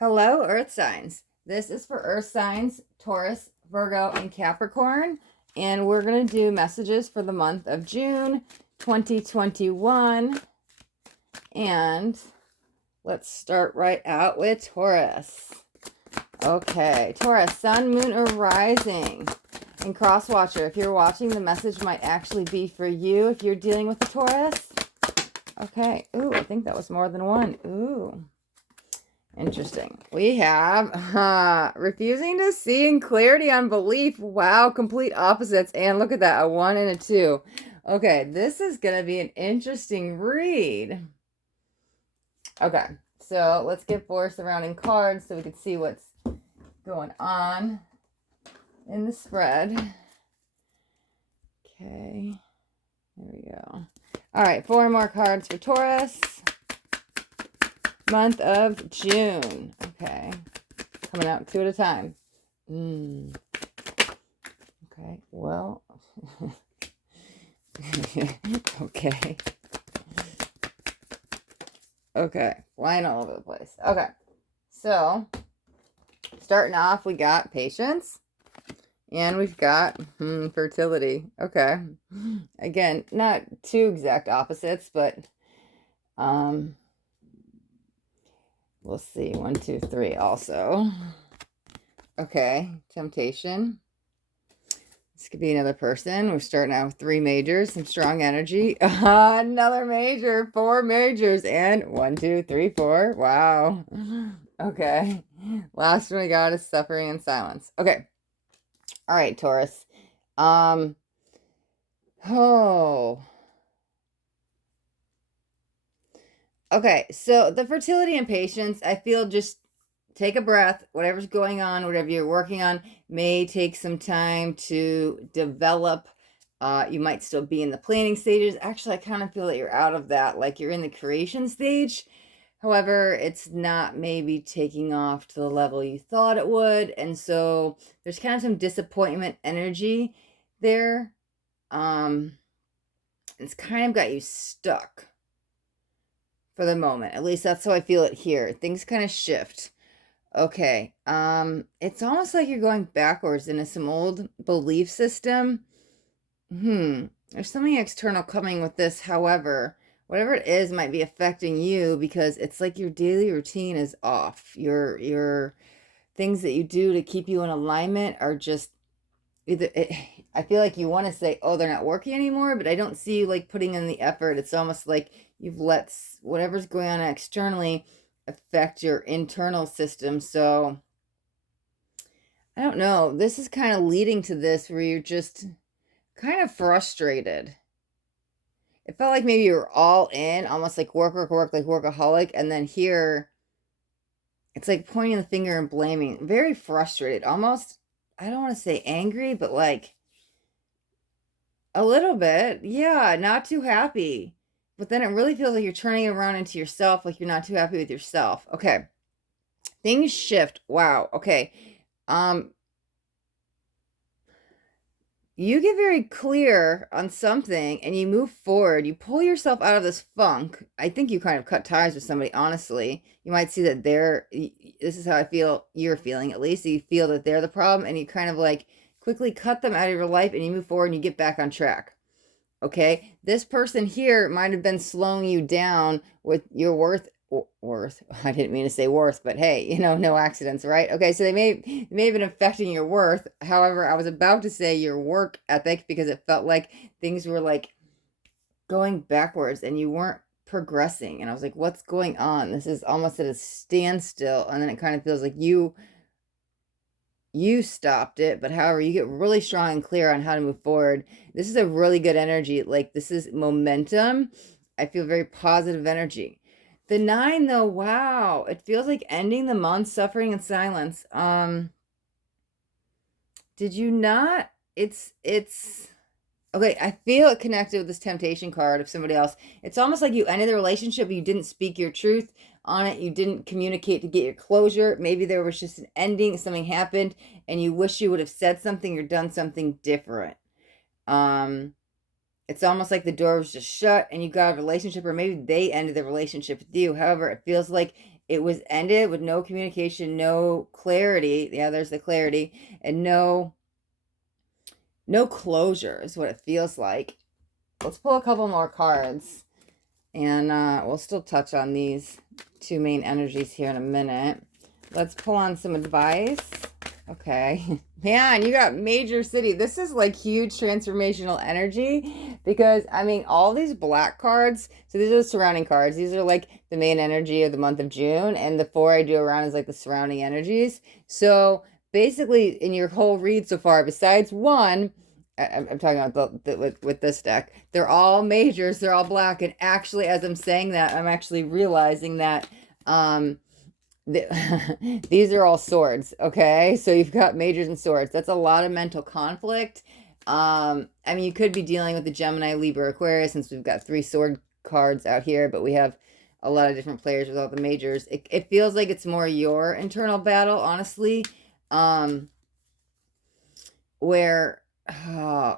Hello, Earth signs. This is for Earth signs, Taurus, Virgo, and Capricorn. And we're going to do messages for the month of June 2021. And let's start right out with Taurus. Okay, Taurus, sun, moon, or rising. And cross watcher, if you're watching, the message might actually be for you if you're dealing with the Taurus. Okay. Ooh, I think that was more than one. Ooh. Interesting. We have refusing to see and clarity on belief. Wow, complete opposites. And look at that, a 1 and a 2. Okay, this is going to be an interesting read. Okay, so let's get 4 surrounding cards so we can see what's going on in the spread. Okay, there we go. All right, 4 more cards for Taurus. Month of June. Okay. Coming out 2 at a time. Okay. Well. Okay. Okay. Flying all over the place. Okay. So, starting off, we got patience. And we've got fertility. Okay. Again, not 2 exact opposites, but we'll see. 1, 2, 3 also. Okay. Temptation. This could be another person. We're starting out with 3 majors. Some strong energy. Another major. 4 majors. And 1, 2, 3, 4. Wow. Okay. Last one we got is suffering and silence. Okay. All right, Taurus. Okay, so the fertility and patience, I feel just take a breath. Whatever's going on, whatever you're working on, may take some time to develop. You might still be in the planning stages. Actually, I kind of feel that you're out of that, like you're in the creation stage. However, it's not maybe taking off to the level you thought it would. And so there's kind of some disappointment energy there. It's kind of got you stuck for the moment. At least that's how I feel it here. Things kind of shift. Okay. It's almost like you're going backwards into some old belief system. There's something external coming with this. However, whatever it is might be affecting you because it's like your daily routine is off. Your things that you do to keep you in alignment are just either I feel like you want to say, oh, they're not working anymore, but I don't see you like putting in the effort. It's almost like you've let whatever's going on externally affect your internal system. So I don't know. This is kind of leading to this where you're just kind of frustrated. It felt like maybe you were all in, almost like work, like workaholic. And then here, it's like pointing the finger and blaming. Very frustrated. Almost, I don't want to say angry, but like a little bit. Yeah, not too happy. But then it really feels like you're turning it around into yourself, like you're not too happy with yourself. Okay. Things shift. Wow. Okay. You get very clear on something and you move forward. You pull yourself out of this funk. I think you kind of cut ties with somebody, honestly. You might see that this is how I feel you're feeling, at least. You feel that they're the problem and you kind of like quickly cut them out of your life and you move forward and you get back on track. Okay, this person here might have been slowing you down with your worth. I didn't mean to say worth, but hey, no accidents, right? Okay, so they may have been affecting your worth. However, I was about to say your work ethic because it felt like things were like going backwards and you weren't progressing. And I was like, what's going on? This is almost at a standstill. And then it kind of feels like you stopped it, but however, you get really strong and clear on how to move forward. This is a really good energy. Like this is momentum. I feel very positive energy. The 9 though, wow, it feels like ending the month, suffering and silence. Did you not? It's okay. I feel it connected with this temptation card of somebody else. It's almost like you ended the relationship, but you didn't speak your truth on it. You didn't communicate to get your closure. Maybe there was just an ending, something happened, and you wish you would have said something or done something different. It's almost like the door was just shut and you got a relationship, or maybe they ended the relationship with you. However, it feels like it was ended with no communication, no clarity. Yeah, there's the clarity, and no closure is what it feels like. Let's pull a couple more cards, and we'll still touch on these two main energies here in a minute. Let's pull on some advice. Okay. Man, you got major city. This is like huge transformational energy because, I mean, all these black cards, so these are the surrounding cards. These are like the main energy of the month of June, and the four I do around is like the surrounding energies. So basically, in your whole read so far, besides one, I'm talking about with this deck, they're all majors, they're all black, and actually, as I'm saying that, I'm actually realizing that these are all swords. Okay, so you've got majors and swords. That's a lot of mental conflict. I mean, you could be dealing with the Gemini, Libra, Aquarius, since we've got 3 sword cards out here, but we have a lot of different players with all the majors. It feels like it's more your internal battle, honestly, where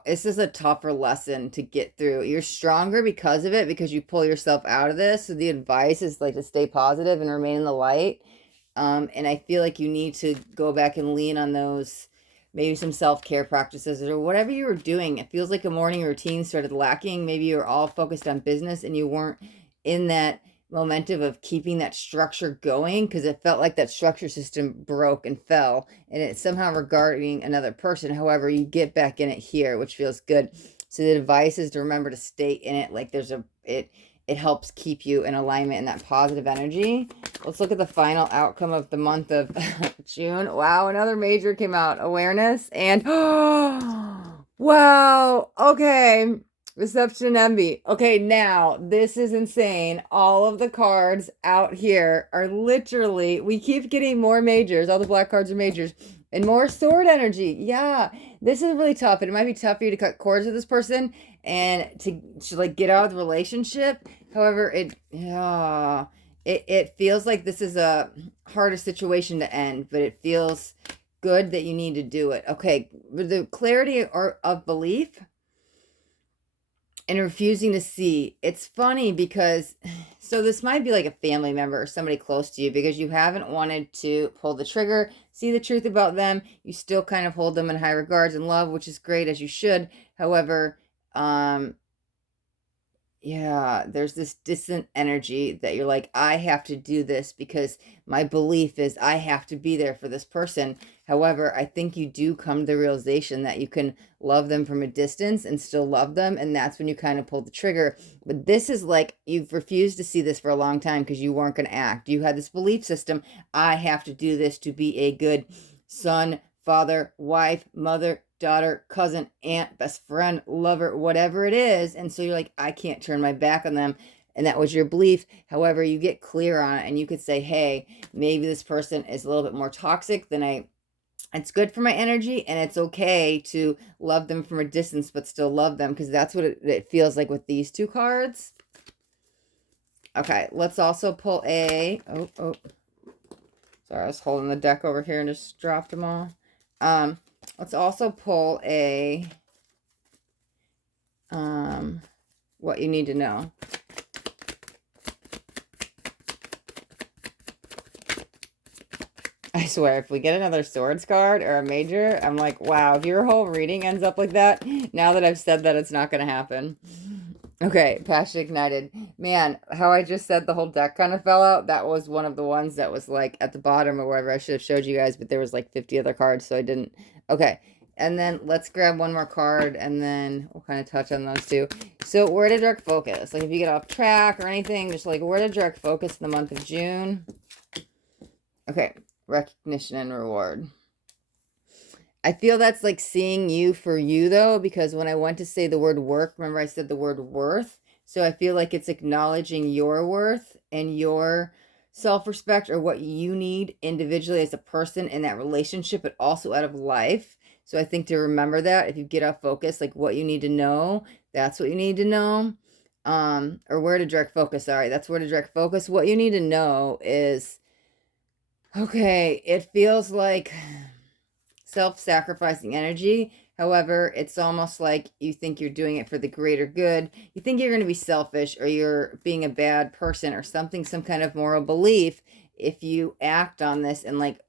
this is a tougher lesson to get through. You're stronger because of it, because you pull yourself out of this. So the advice is like to stay positive and remain in the light. And I feel like you need to go back and lean on those, maybe some self-care practices or whatever you were doing. It feels like a morning routine started lacking. Maybe you were all focused on business and you weren't in that momentum of keeping that structure going, because it felt like that structure system broke and fell, and it's somehow regarding another person. However, you get back in it here, which feels good. So the advice is to remember to stay in it. Like it helps keep you in alignment in that positive energy. Let's look at the final outcome of the month of June. Wow, another major came out. Awareness and wow. Okay. Reception and envy. Okay, now this is insane. All of the cards out here are literally, we keep getting more majors. All the black cards are majors and more sword energy. Yeah, this is really tough. And it might be tough for you to cut cords with this person and to like get out of the relationship. However, it feels like this is a harder situation to end, but it feels good that you need to do it. Okay, with the clarity of belief and refusing to see. It's funny because, so this might be like a family member or somebody close to you, because you haven't wanted to pull the trigger, see the truth about them. You still kind of hold them in high regards and love, which is great, as you should. However, yeah, there's this distant energy that you're like, I have to do this because my belief is I have to be there for this person. However, I think you do come to the realization that you can love them from a distance and still love them. And that's when you kind of pull the trigger. But this is like, you've refused to see this for a long time because you weren't going to act. You had this belief system. I have to do this to be a good son, father, wife, mother, daughter, cousin, aunt, best friend, lover, whatever it is. And so you're like, I can't turn my back on them. And that was your belief. However, you get clear on it and you could say, hey, maybe this person is a little bit more toxic than it's good for my energy, and it's okay to love them from a distance, but still love them, because that's what it feels like with these 2 cards. Okay, let's also pull a, sorry, I was holding the deck over here and just dropped them all. Let's also pull a, what you need to know. I swear, if we get another swords card or a major, I'm like, wow, if your whole reading ends up like that, now that I've said that, it's not going to happen. Okay, Passion Ignited. Man, how I just said the whole deck kind of fell out, that was one of the ones that was like at the bottom or wherever. I should have showed you guys, but there was like 50 other cards, so I didn't. Okay, and then let's grab one more card, and then we'll kind of touch on those 2. So where to direct focus? Like if you get off track or anything, just like where to direct focus in the month of June. Okay, recognition and reward. I feel that's like seeing you for you, though, because when I went to say the word work, remember I said the word worth. So I feel like it's acknowledging your worth and your self-respect, or what you need individually as a person in that relationship, but also out of life. So I think to remember that if you get off focus, like what you need to know, that's what you need to know. Or where to direct focus. Sorry, that's where to direct focus. What you need to know is, okay, it feels like self-sacrificing energy. However, it's almost like you think you're doing it for the greater good. You think you're going to be selfish, or you're being a bad person or something, some kind of moral belief. if you act on this and like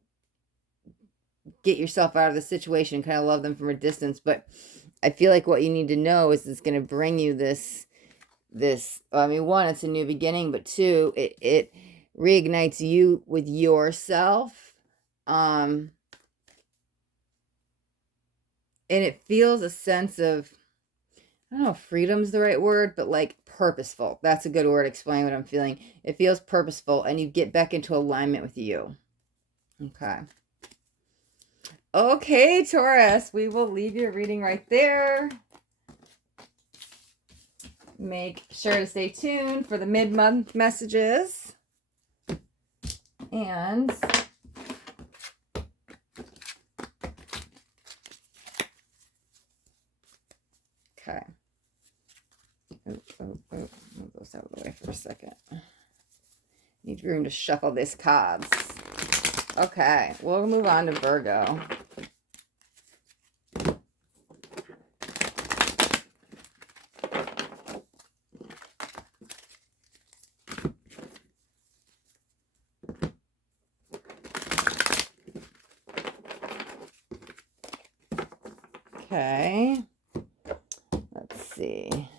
get yourself out of the situation, kind of love them from a distance. But I feel like what you need to know is it's going to bring you this, I mean, one, it's a new beginning, but two, it reignites you with yourself. And it feels a sense of, I don't know if freedom's the right word, but like purposeful. That's a good word to explain what I'm feeling. It feels purposeful, and you get back into alignment with you. Okay. Okay, Taurus, we will leave your reading right there. Make sure to stay tuned for the mid-month messages. And okay. Move those out of the way for a second. Need room to shuffle these cards. Okay, we'll move on to Virgo. Okay, let's see.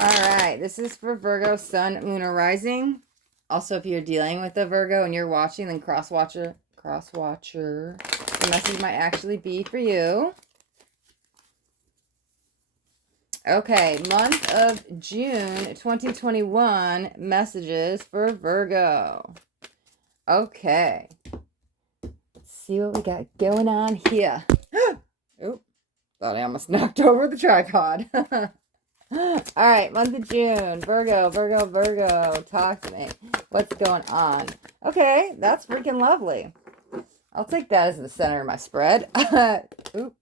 All right, this is for Virgo, Sun, Moon, or Rising. Also, if you're dealing with a Virgo and you're watching, then cross-watcher, the message might actually be for you. Okay, month of June 2021, messages for Virgo. Okay. Let's see what we got going on here. Oop, thought I almost knocked over the tripod. All right, month of June, Virgo, talk to me. What's going on? Okay, that's freaking lovely. I'll take that as the center of my spread. Oop.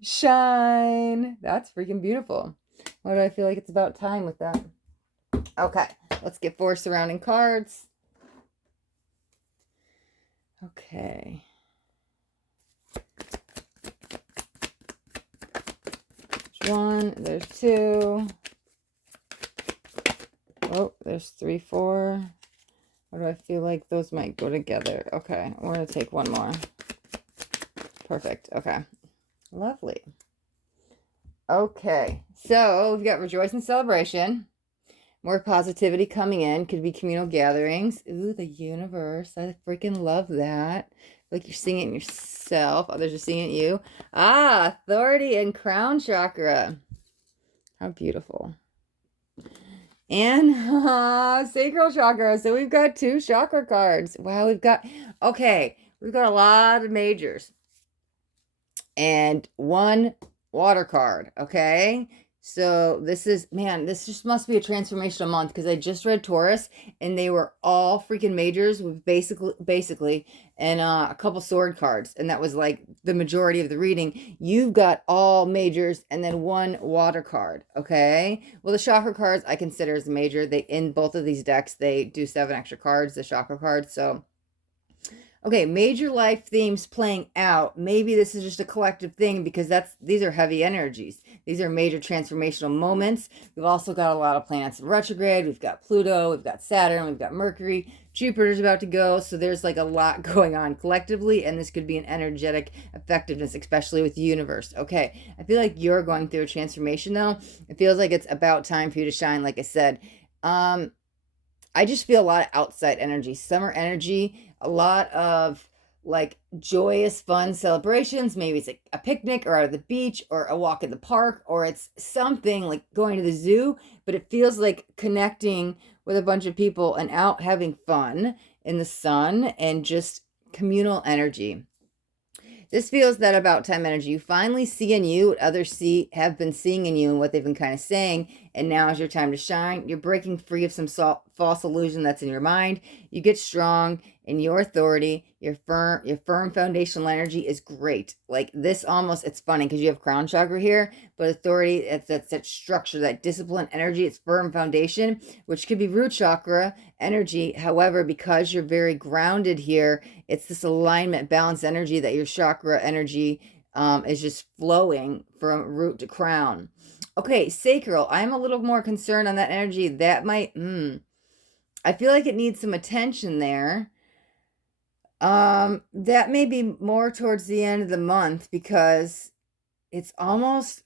Shine. That's freaking beautiful. Why do I feel like it's about time with that? Okay, let's get 4 surrounding cards. Okay. There's 1, there's 2. Oh, there's 3, 4. Why do I feel like those might go together? Okay, we're going to take 1 more. Perfect. Okay. Lovely. Okay, so we've got rejoice and celebration. More positivity coming in. Could be communal gatherings. Ooh, the universe. I freaking love that. Like you're seeing it in yourself. Others are seeing it in you. Ah, authority and crown chakra. How beautiful. And sacral chakra. So we've got 2 chakra cards. Wow, we've got a lot of majors. And 1 water card, okay? So this is, man, this just must be a transformational month because I just read Taurus and they were all freaking majors with basically and a couple sword cards, and that was like the majority of the reading. You've got all majors and then 1 water card, okay? Well, the chakra cards I consider as a major. They, in both of these decks, they do 7 extra cards, the chakra cards. So okay, major life themes playing out. Maybe this is just a collective thing because these are heavy energies. These are major transformational moments. We've also got a lot of planets in retrograde. We've got Pluto, we've got Saturn, we've got Mercury. Jupiter's about to go. So there's like a lot going on collectively, and this could be an energetic effectiveness, especially with the universe. Okay, I feel like you're going through a transformation though. It feels like it's about time for you to shine, like I said. I just feel a lot of outside energy, summer energy, a lot of like joyous, fun celebrations. Maybe it's like a picnic or out at the beach or a walk in the park, or it's something like going to the zoo, but it feels like connecting with a bunch of people and out having fun in the sun and just communal energy. This feels that about time energy. You finally see in you what others have been seeing in you and what they've been kind of saying. And now is your time to shine. You're breaking free of some false illusion that's in your mind. You get strong in your authority. Your firm foundational energy is great. Like this almost, it's funny because you have crown chakra here, but authority, that's that structure, that discipline energy. It's firm foundation, which could be root chakra energy. However, because you're very grounded here, it's this alignment, balance energy that your chakra energy is just flowing from root to crown. Okay, sacral. I'm a little more concerned on that energy. That might, I feel like it needs some attention there. That may be more towards the end of the month because it's almost,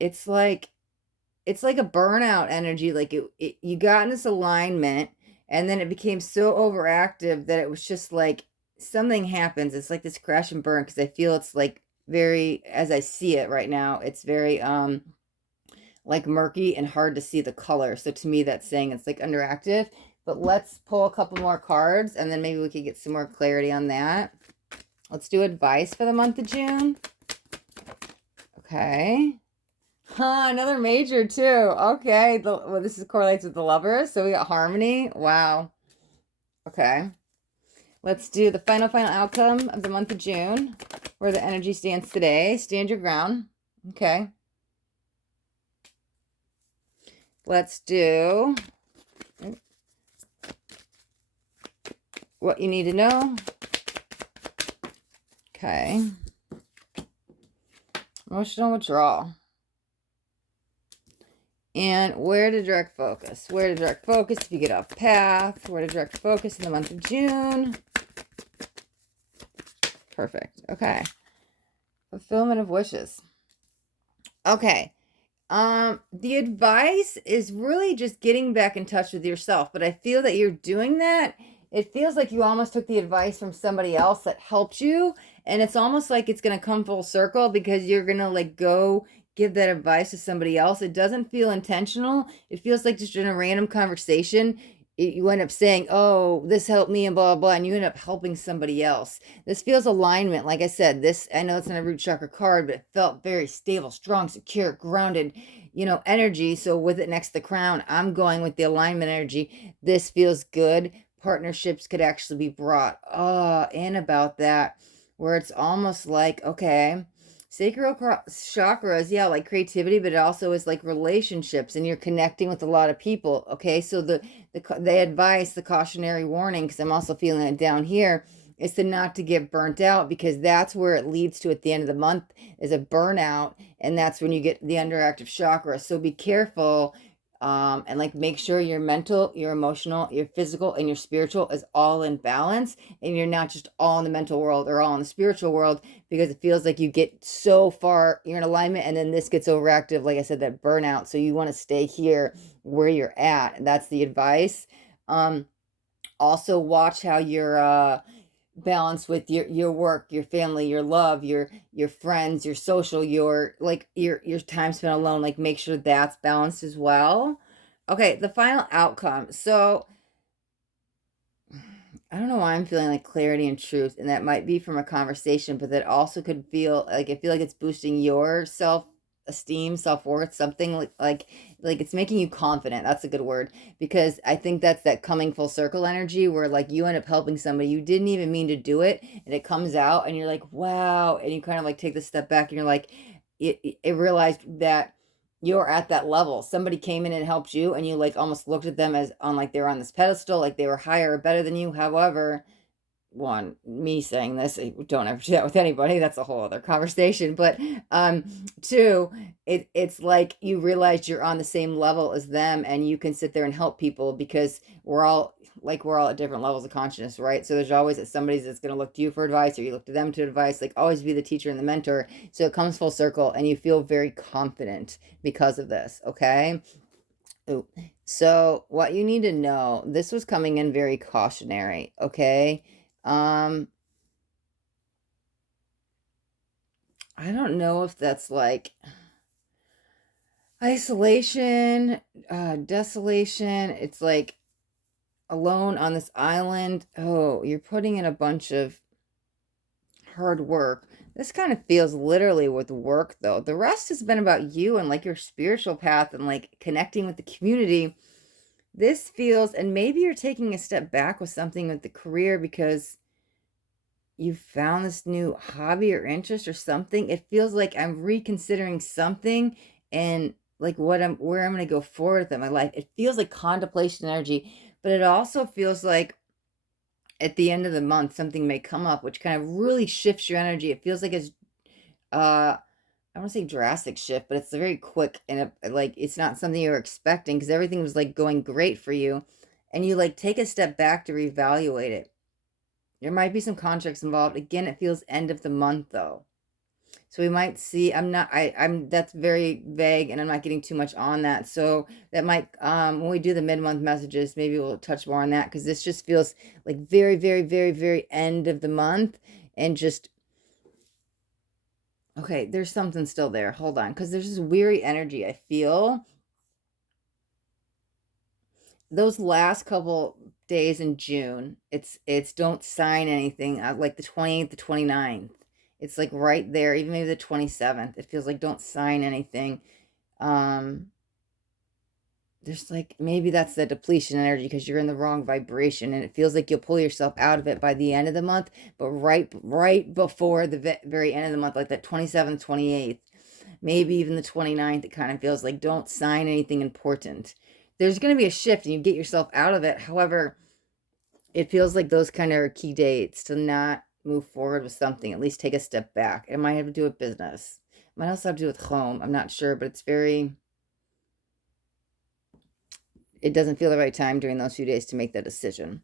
it's like, it's like a burnout energy. Like you got in this alignment and then it became so overactive that it was just like something happens. It's like this crash and burn because I feel it's like very, as I see it right now, it's very like murky and hard to see the color. So to me, that's saying it's like underactive. But let's pull a couple more cards and then maybe we could get some more clarity on that. Let's do advice for the month of June. Okay. Another major too. Okay. Well, this is correlates with the Lovers. So we got harmony. Wow. Okay. Let's do the final outcome of the month of June, where the energy stands today. Stand your ground. Okay. Let's do what you need to know. Okay. Emotional withdrawal. And where to direct focus. Where to direct focus if you get off path. Where to direct focus in the month of June. Perfect. Okay. Fulfillment of wishes. Okay. The advice is really just getting back in touch with yourself, but I feel that you're doing that. It feels like you almost took the advice from somebody else that helped you, and it's almost like it's going to come full circle because you're going to like go give that advice to somebody else. It doesn't feel intentional. It feels like just in a random conversation, you end up saying, oh, this helped me and blah, blah, blah, and you end up helping somebody else. This feels alignment. Like I said, this, I know it's not a root chakra card, but it felt very stable, strong, secure, grounded, energy. So with it next to the crown, I'm going with the alignment energy. This feels good. Partnerships could actually be brought in about that, where it's almost like, okay, sacral chakras, yeah, like creativity, but it also is like relationships and you're connecting with a lot of people. Okay, so the advice, the cautionary warning, because I'm also feeling it down here, is to not to get burnt out, because that's where it leads to at the end of the month is a burnout, and that's when you get the underactive chakra. So be careful, and like make sure your mental, your emotional, your physical, and your spiritual is all in balance, and you're not just all in the mental world or all in the spiritual world, because it feels like you get so far, you're in alignment, and then this gets overactive, like I said, that burnout. So you want to stay here where you're at, and that's the advice. Also watch how you're balance with your work, your family, your love, your friends, your social, your like your time spent alone. Like make sure that's balanced as well. Okay, the final outcome. So I don't know why I'm feeling like clarity and truth, and that might be from a conversation, but that also could feel like, I feel like it's boosting your self-esteem, self-worth, something like it's making you confident. That's a good word, because I think that's that coming full circle energy where like you end up helping somebody you didn't even mean to do it, and it comes out and you're like, wow, and you kind of like take the step back and you're like, it realized that you're at that level. Somebody came in and helped you, and you like almost looked at them as on like they were on this pedestal, like they were higher or better than you. However, one, me saying this, don't ever do that with anybody. That's a whole other conversation. But two, it's like you realize you're on the same level as them, and you can sit there and help people, because we're all at different levels of consciousness, right? So there's always somebody that's going to look to you for advice, or you look to them to advice. Like always be the teacher and the mentor. So it comes full circle, and you feel very confident because of this. Okay. Ooh. So what you need to know, this was coming in very cautionary. Okay. I don't know if that's like isolation, desolation. It's like alone on this island. Oh, you're putting in a bunch of hard work. This kind of feels literally with work, though. The rest has been about you and like your spiritual path and like connecting with the community. This feels, and maybe you're taking a step back with something with the career because you found this new hobby or interest or something. It feels like I'm reconsidering something, and like where I'm going to go forward with in my life. It feels like contemplation energy, but it also feels like at the end of the month, something may come up, which kind of really shifts your energy. It feels like it's, I don't want to say drastic shift, but it's a very quick and like it's not something you're expecting because everything was like going great for you, and you like take a step back to reevaluate it. There might be some contracts involved. Again, it feels end of the month though. So we might see, I'm that's very vague and I'm not getting too much on that. So that might when we do the mid-month messages, maybe we'll touch more on that because this just feels like very, very, very, very end of the month and just okay, there's something still there. Hold on, because there's this weary energy I feel. Those last couple days in June, it's don't sign anything like the 28th, the 29th. It's like right there, even maybe the 27th. It feels like don't sign anything. Um, there's like maybe that's the depletion energy because you're in the wrong vibration and it feels like you'll pull yourself out of it by the end of the month, but right before the very end of the month, like that 27th, 28th, maybe even the 29th, it kind of feels like don't sign anything important. There's going to be a shift and you get yourself out of it. However, it feels like those kind of are key dates to not move forward with something, at least take a step back. It might have to do with business. It might also have to do with home. I'm not sure, but it's very, it doesn't feel the right time during those few days to make that decision.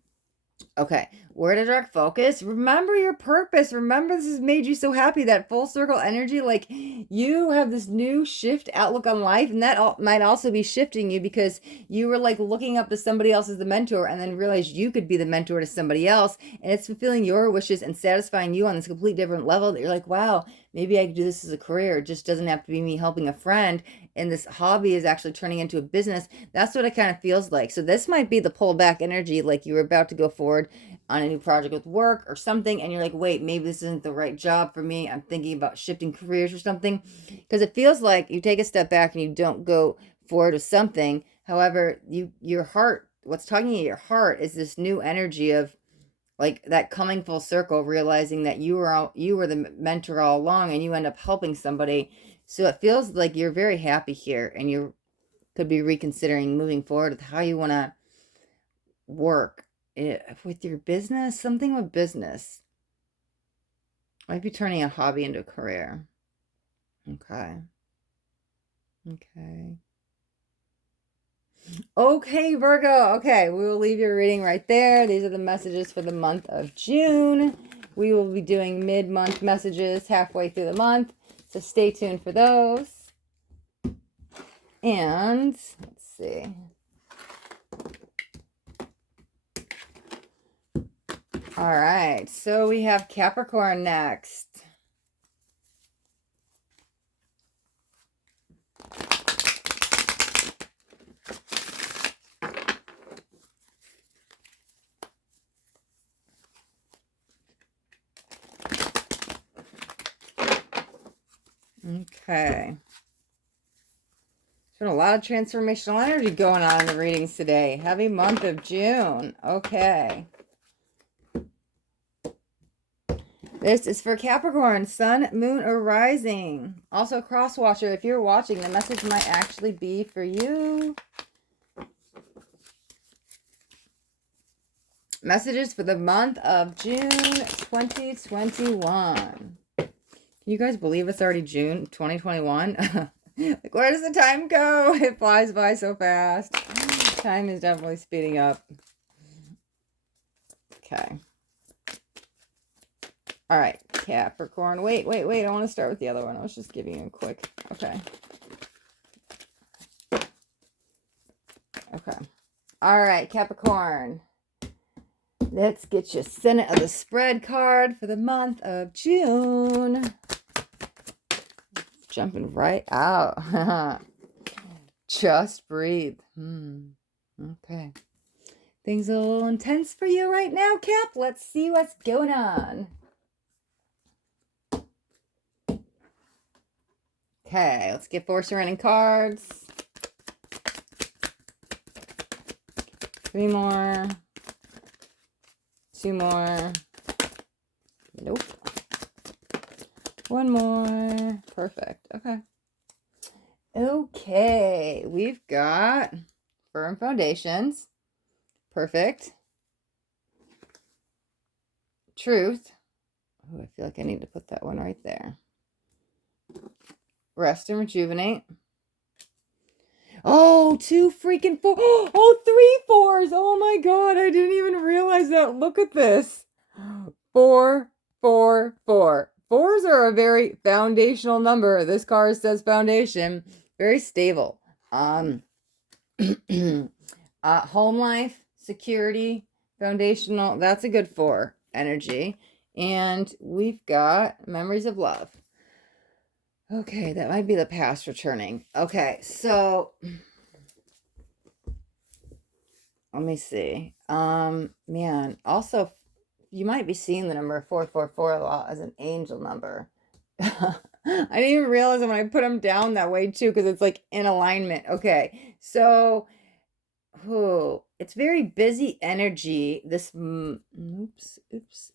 Okay, where to direct focus? Remember your purpose. Remember this has made you so happy. That full circle energy, like you have this new shift outlook on life, and that might also be shifting you because you were like looking up to somebody else as the mentor, and then realized you could be the mentor to somebody else, and it's fulfilling your wishes and satisfying you on this complete different level. That you're like, wow, maybe I could do this as a career. It just doesn't have to be me helping a friend, and this hobby is actually turning into a business. That's what it kind of feels like. So this might be the pullback energy, like you were about to go forward on a new project with work or something, and you're like, wait, maybe this isn't the right job for me. I'm thinking about shifting careers or something. Because it feels like you take a step back and you don't go forward with something. However, your heart, what's talking to your heart is this new energy of like that coming full circle, realizing that you were the mentor all along and you end up helping somebody. So it feels like you're very happy here and you could be reconsidering moving forward with how you want to work with your business, something with business. Might be turning a hobby into a career. Okay. Okay. Okay, Virgo. Okay, we will leave your reading right there. These are the messages for the month of June. We will be doing mid-month messages halfway through the month, so stay tuned for those. And let's see. All right, so we have Capricorn next. Okay. There's been a lot of transformational energy going on in the readings today. Heavy month of June. Okay. This is for Capricorn, Sun, Moon, or Rising. Also, cross watcher, if you're watching, the message might actually be for you. Messages for the month of June 2021. Can you guys believe it's already June 2021? Like, where does the time go? It flies by so fast. Time is definitely speeding up. Okay. All right, Capricorn. Wait. I want to start with the other one. I was just giving you a quick. Okay. Okay. All right, Capricorn. Let's get you Senate of the Spread card for the month of June. Jumping right out. Just breathe. Okay. Things are a little intense for you right now, Cap. Let's see what's going on. Okay, let's get 4 surrounding cards. 3 more. 2 more. Nope. 1 more. Perfect. Okay. Okay, we've got firm foundations. Perfect. Truth. Oh, I feel like I need to put that one right there. Rest and rejuvenate. Oh, 2 freaking 4. Oh, 3 4s. Oh my God. I didn't even realize that. Look at this. 4, 4, 4. 4s are a very foundational number. This card says foundation. Very stable. Home life, security, foundational. That's a good 4 energy. And we've got memories of love. Okay, that might be the past returning. Okay, so let me see. Man, also you might be seeing the number 444 a lot as an angel number. I didn't even realize it when I put them down that way too, because it's like in alignment. Okay, so it's very busy energy this oops,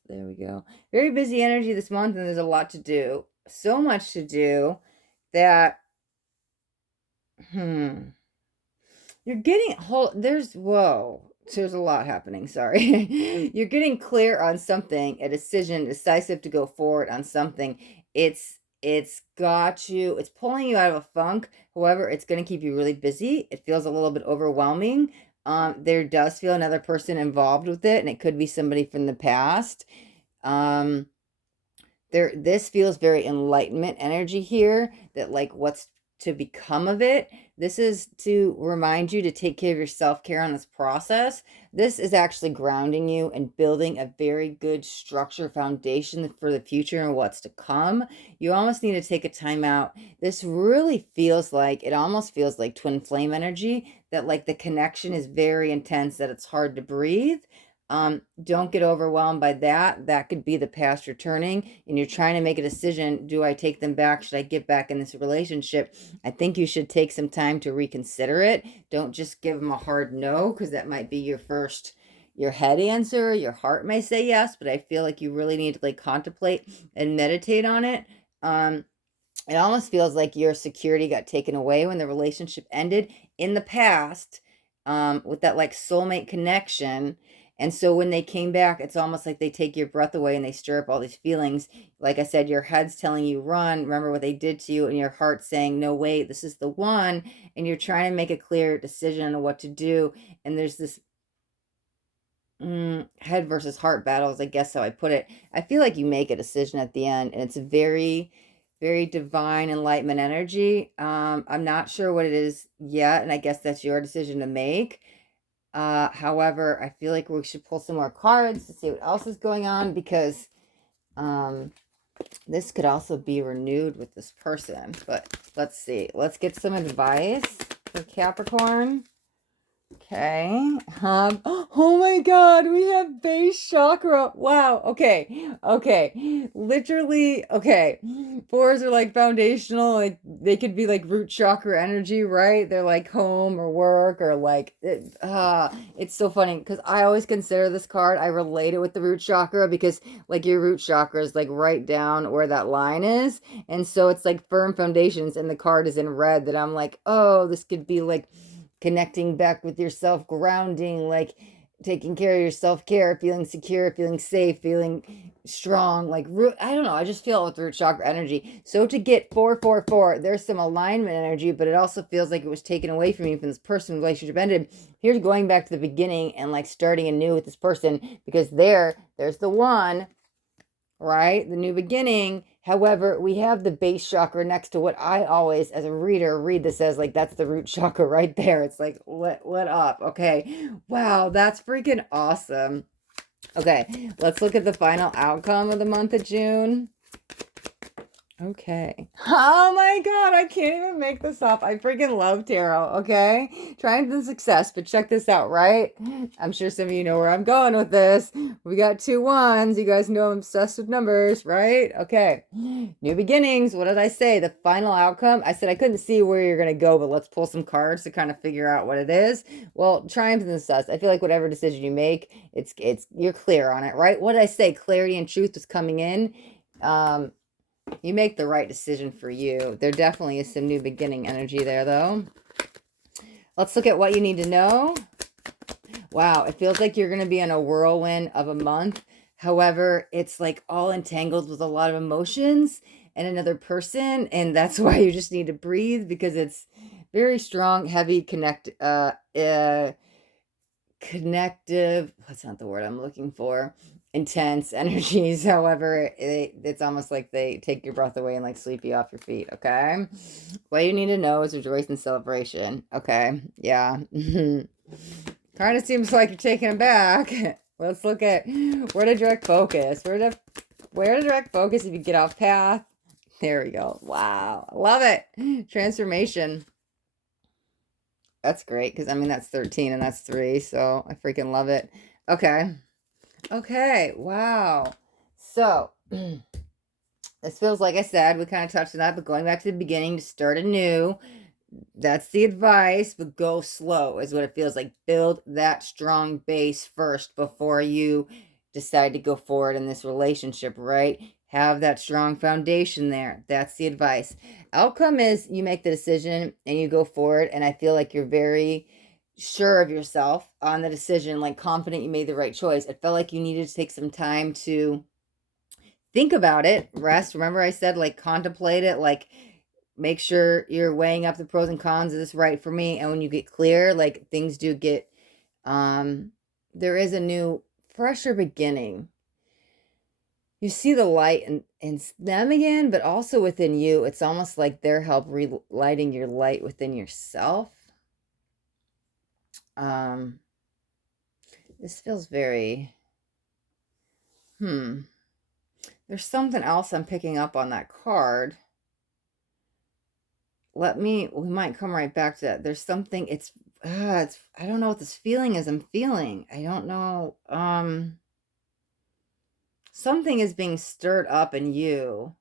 there we go. Very busy energy this month, and there's a lot to do. So much to do that you're getting there's a lot happening, sorry. You're getting clear on something, a decision, decisive to go forward on something. It's got you, it's pulling you out of a funk. However, it's going to keep you really busy. It feels a little bit overwhelming. There does feel another person involved with it, and it could be somebody from the past. This feels very enlightenment energy here, that like what's to become of it. This is to remind you to take care of your self-care on this process. This is actually grounding you and building a very good structure foundation for the future and what's to come. You almost need to take a time out. This really feels like, it almost feels like twin flame energy, that like the connection is very intense, that it's hard to breathe. Don't get overwhelmed by that. That could be the past returning, and you're trying to make a decision. Do I take them back? Should I get back in this relationship? I think you should take some time to reconsider it. Don't just give them a hard no, because that might be your head answer. Your heart may say yes, but I feel like you really need to like contemplate and meditate on it. It almost feels like your security got taken away when the relationship ended in the past, with that like soulmate connection. And so when they came back, it's almost like they take your breath away and they stir up all these feelings. Like I said, your head's telling you run, remember what they did to you, and your heart's saying, no, wait, this is the one. And you're trying to make a clear decision on what to do. And there's this head versus heart battles, I guess how I put it. I feel like you make a decision at the end, and it's a very, very divine enlightenment energy. I'm not sure what it is yet, and I guess that's your decision to make. However, I feel like we should pull some more cards to see what else is going on, because this could also be renewed with this person. But let's see. Let's get some advice for Capricorn. Okay. Oh my God, we have base chakra. Wow. Okay. Literally, okay. 4s are like foundational, like they could be like root chakra energy, right? They're like home or work or like it's so funny because I always consider this card, I relate it with the root chakra, because like your root chakra is like right down where that line is. And so it's like firm foundations, and the card is in red, that I'm like, oh, this could be like connecting back with yourself, grounding, like taking care of your self-care, feeling secure, feeling safe, feeling strong, like I don't know, I just feel it with root chakra energy. So to get 444, there's some alignment energy, but it also feels like it was taken away from you from this person, relationship ended. Here's going back to the beginning and like starting anew with this person, because there's the one, right? The new beginning. However, we have the base chakra next to what I always, as a reader, read this as like, that's the root chakra right there. It's like, what up? Okay. Wow, that's freaking awesome. Okay, let's look at the final outcome of the month of June. Okay. Oh my God, I can't even make this up. I freaking love tarot, okay? Triumph and success, but check this out, right? I'm sure some of you know where I'm going with this. We got 2 1s. You guys know I'm obsessed with numbers, right? Okay. New beginnings. What did I say? The final outcome? I said I couldn't see where you're going to go, but let's pull some cards to kind of figure out what it is. Well, triumph and success. I feel like whatever decision you make, it's you're clear on it, right? What did I say? Clarity and truth is coming in. You make the right decision for you. There definitely is some new beginning energy there, though. Let's look at what you need to know. Wow, it feels like you're going to be in a whirlwind of a month. However, it's like all entangled with a lot of emotions and another person, and that's why you just need to breathe because it's very strong, heavy, connective, that's not the word I'm looking for, intense energies. However, it's almost like they take your breath away and like sweep you off your feet. Okay. What you need to know is rejoice and celebration. Okay. Yeah. Kind of seems like you're taking it back. Let's look at where to direct focus. Where to direct focus if you get off path. There we go. Wow. Love it. Transformation. That's great because I mean that's 13 and that's 3, so I freaking love it. Okay. Okay. Wow. So this feels like I said, we kind of touched on that, but going back to the beginning to start anew, that's the advice, but go slow is what it feels like. Build that strong base first before you decide to go forward in this relationship, right? Have that strong foundation there. That's the advice. Outcome is you make the decision and you go forward, and I feel like you're very sure of yourself on the decision, like confident you made the right choice. It felt like you needed to take some time to think about it, rest. Remember I said like contemplate it, like make sure you're weighing up the pros and cons. Is this right for me? And when you get clear, like things do get there is a new fresher beginning. You see the light in them again, but also within you. It's almost like they're help relighting your light within yourself. This feels very there's something else I'm picking up on that card. We might come right back to that. There's something, it's I don't know what this feeling is I'm feeling. I don't know. Something is being stirred up in you.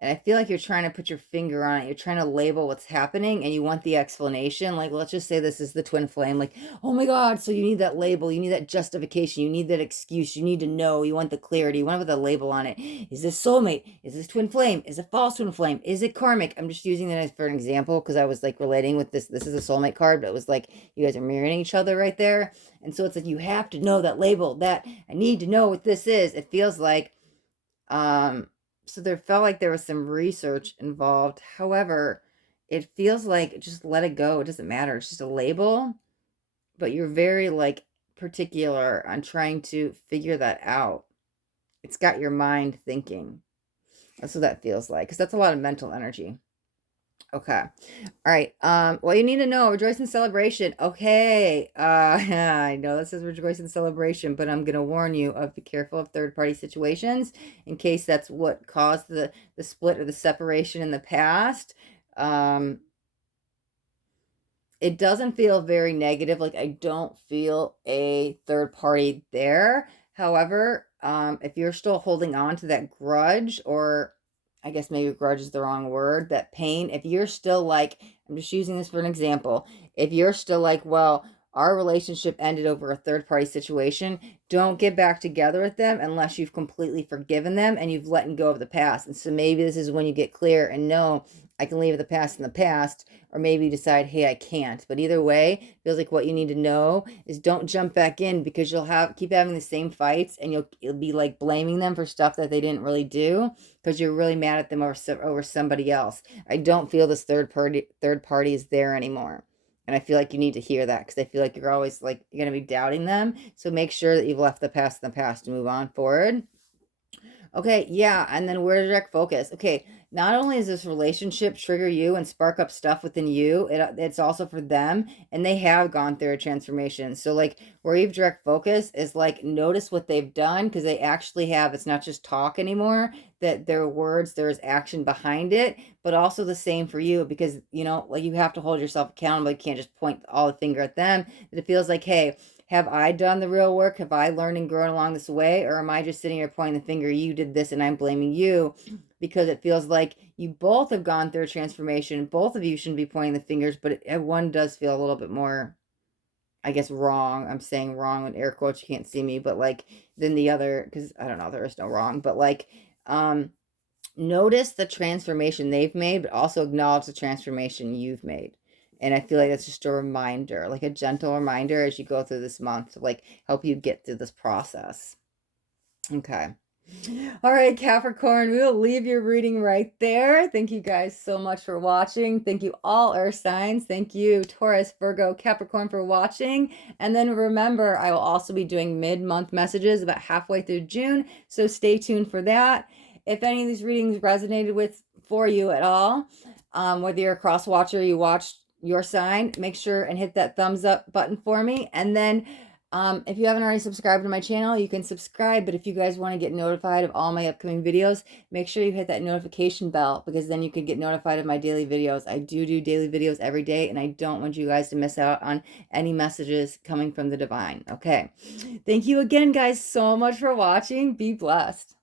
And I feel like you're trying to put your finger on it. You're trying to label what's happening and you want the explanation. Like, let's just say this is the twin flame. Like, oh my God. So you need that label. You need that justification. You need that excuse. You need to know. You want the clarity. You want to put the label on it. Is this soulmate? Is this twin flame? Is it false twin flame? Is it karmic? I'm just using that as for an example because I was like relating with this. This is a soulmate card, but it was like you guys are mirroring each other right there. And so it's like you have to know that label, that I need to know what this is. It feels like so there felt like there was some research involved. However, it feels like just let it go. It doesn't matter. It's just a label, but you're very like particular on trying to figure that out. It's got your mind thinking. That's what that feels like because that's a lot of mental energy. Okay. All right. Well, you need to know rejoice in celebration. Okay. I know this is rejoice in celebration, but I'm gonna warn you of be careful of third-party situations in case that's what caused the split or the separation in the past. It doesn't feel very negative. Like I don't feel a third party there. However, if you're still holding on to that grudge, or I guess maybe grudge is the wrong word, that pain, if you're still like, I'm just using this for an example, if you're still like, well, our relationship ended over a third party situation, don't get back together with them unless you've completely forgiven them and you've let go of the past. And so maybe this is when you get clear and know I can leave the past in the past, or maybe you decide, hey, I can't. But either way, feels like what you need to know is don't jump back in because you'll keep having the same fights and you'll be like blaming them for stuff that they didn't really do because you're really mad at them over somebody else. I don't feel this third party is there anymore. And I feel like you need to hear that because I feel like you're always like you're gonna be doubting them. So make sure that you've left the past in the past to move on forward. Okay, yeah, and then where to direct focus. Okay, not only does this relationship trigger you and spark up stuff within you, it's also for them, and they have gone through a transformation. So like where you direct focus is like notice what they've done because they actually have. It's not just talk anymore. That their words, there is action behind it, but also the same for you because like you have to hold yourself accountable. You can't just point all the finger at them. That it feels like, hey, have I done the real work? Have I learned and grown along this way? Or am I just sitting here pointing the finger, you did this and I'm blaming you? Because it feels like you both have gone through a transformation. Both of you shouldn't be pointing the fingers, but one does feel a little bit more, I guess, wrong. I'm saying wrong in air quotes. You can't see me, but like than the other, because I don't know, there is no wrong, but like, notice the transformation they've made, but also acknowledge the transformation you've made. And I feel like that's just a reminder, like a gentle reminder as you go through this month to like help you get through this process. Okay. All right, Capricorn, we will leave your reading right there. Thank you guys so much for watching. Thank you all earth signs. Thank you Taurus, Virgo, Capricorn for watching. And then remember, I will also be doing mid-month messages about halfway through June, so stay tuned for that. If any of these readings resonated with for you at all, whether you're a cross watcher, you watched your sign, make sure and hit that thumbs up button for me. And then if you haven't already subscribed to my channel, you can subscribe. But if you guys want to get notified of all my upcoming videos, make sure you hit that notification bell, because then you can get notified of my daily videos. I do daily videos every day, and I don't want you guys to miss out on any messages coming from the divine. Okay. Thank you again, guys, so much for watching. Be blessed.